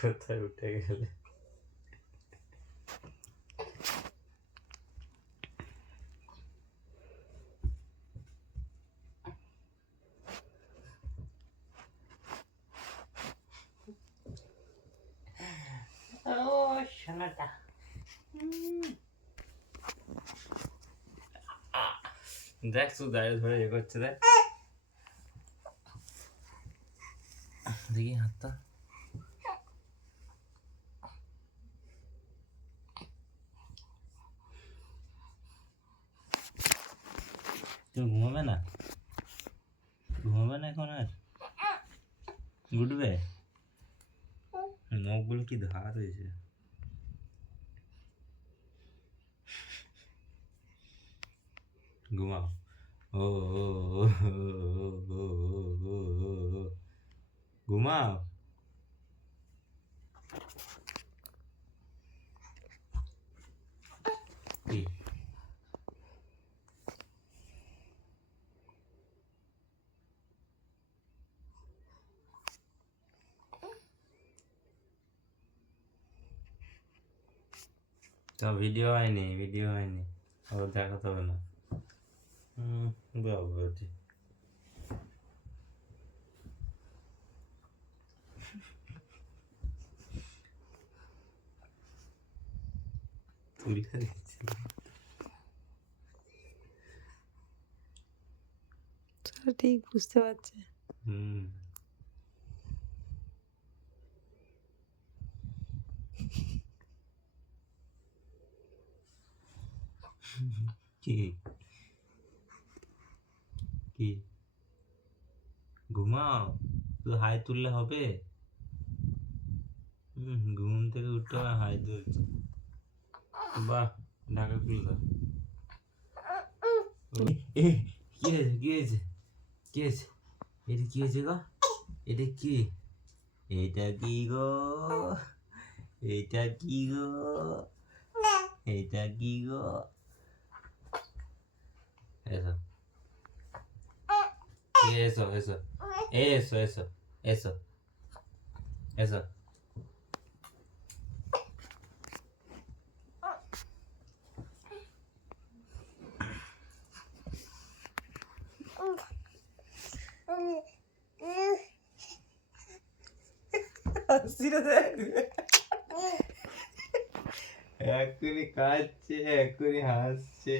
কোথায় উঠে গেলে? সোনাটা দেখ, শুধু দাঁড়িয়ে ধরে ইয়ে করছে, দেখ দেখি হাতটা। তুমি ঘুমাবে না? ঘুমাবে না এখন আর? উঠবে? নখগুলো কি ধার হয়েছে। ঘুমাও। ও ঘুমাও। কি তো ভিডিও হয়নি, ভিডিও হয়নি, আবার দেখাতে হবে না। বাবাজি তুলে দিচ্ছি। ঠিক বুঝতে পারছি। কি কি ঘুমাও, তুই হাই তুললে হবে? ঘুম থেকে উঠতে হাই তুলছে। বাহ, ঢাকা খুলে দাও। কি হয়েছে, কি হয়েছে, কি হয়েছে? এটা কি হয়েছে গো? এটা কি? এটা কি গো? এটা কি গো? এটা কি গো? এসো, এসো, এসো, এসো, এসো, এসো, এসো। এক্ষুনি কাঁদছে, এক্ষুনি হাসছে।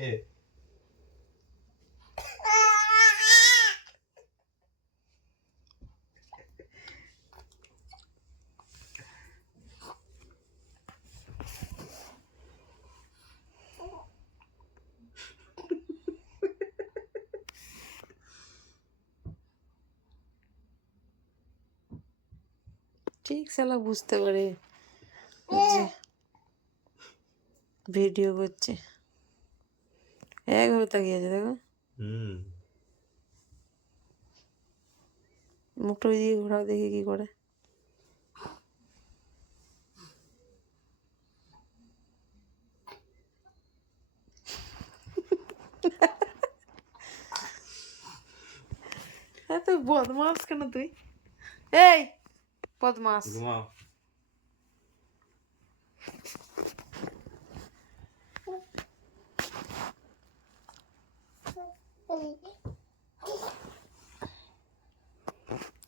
ঠিক সালা বুঝতে পারে যে ভিডিও করছে। একভাবে তাকিয়ে আছে, দেখো মুখটা ওই দিকে ঘোরাও, দেখি কি করে। এত বদমাস কেন তুই? এই বদমাস! ঘুমাও।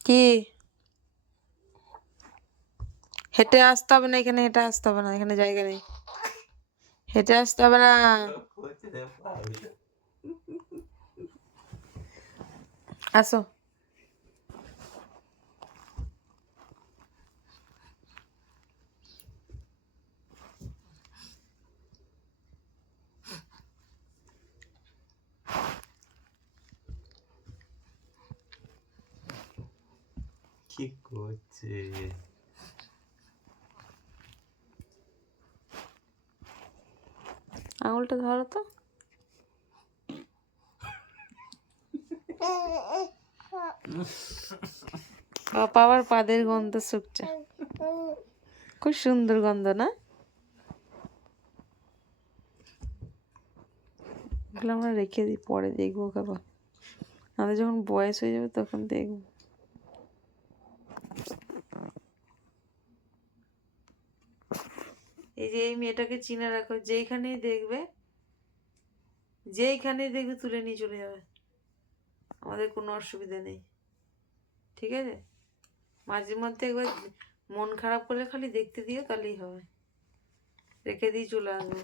কি হেঁটে আসতে হবে না? এখানে হেঁটে আসতে হবে না, এখানে জায়গা নেই। হেঁটে আসতে হবে না। আসো। কি করছে? আঙুলটা ধরো তো। পাপা আবার পাদের গন্ধ শুকছে, খুব সুন্দর গন্ধ না? এগুলো আমরা রেখে দিই, পরে দেখবো খাবার, আমাদের যখন বয়স হয়ে যাবে তখন দেখবো। এই যে এই মেয়েটাকে চিনে রাখো, যেইখানেই দেখবে তুলে নিয়ে চলে যাবে, আমাদের কোনো অসুবিধা নেই, ঠিক আছে? মাঝে মধ্যে একবার মন খারাপ করলে খালি দেখতে দিও, তাহলেই হবে। রেখে দিয়ে চলে আসবো।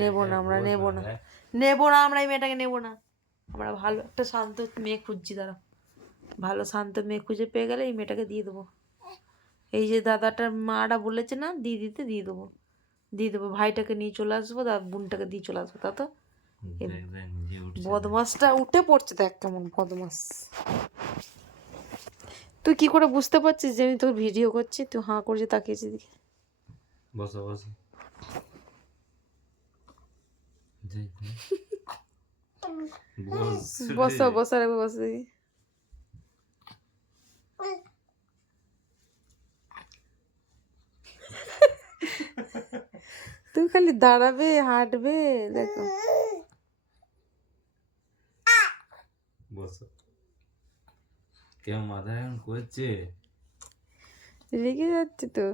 নেবো না আমরা, নেবো না, নেবো না আমরা, এই মেয়েটাকে নেবো না। আমরা ভালো একটা শান্ত মেয়ে খুঁজছি, দাঁড়া, ভালো শান্ত মেয়ে খুঁজে পেয়ে গেলে এই মেয়েটাকে দিয়ে দেবো। এই যে দাদাটার মাটা বলেছে না দিয়ে দিতে, দিয়ে দেবো। ভাইটাকে নিয়ে চলে আসবো, বোনটাকে দিয়ে চলে আসবো, তা তো। বদমাসটা উঠে পড়ছে, দেখ কেমন বদমাস। তুই কি করে বুঝতে পারছিস যে আমি তোর ভিডিও করছি? তুই হাঁ করছে তাকিয়েছিস দিকে। বসো বসো। বসো, বসা রাখবে, বসে দেখি। তুই খালি দাঁড়াবে, হাঁটবে, দেখো। বসো। কেমন মাথা এখন করছে? রেগে যাচ্ছে তো।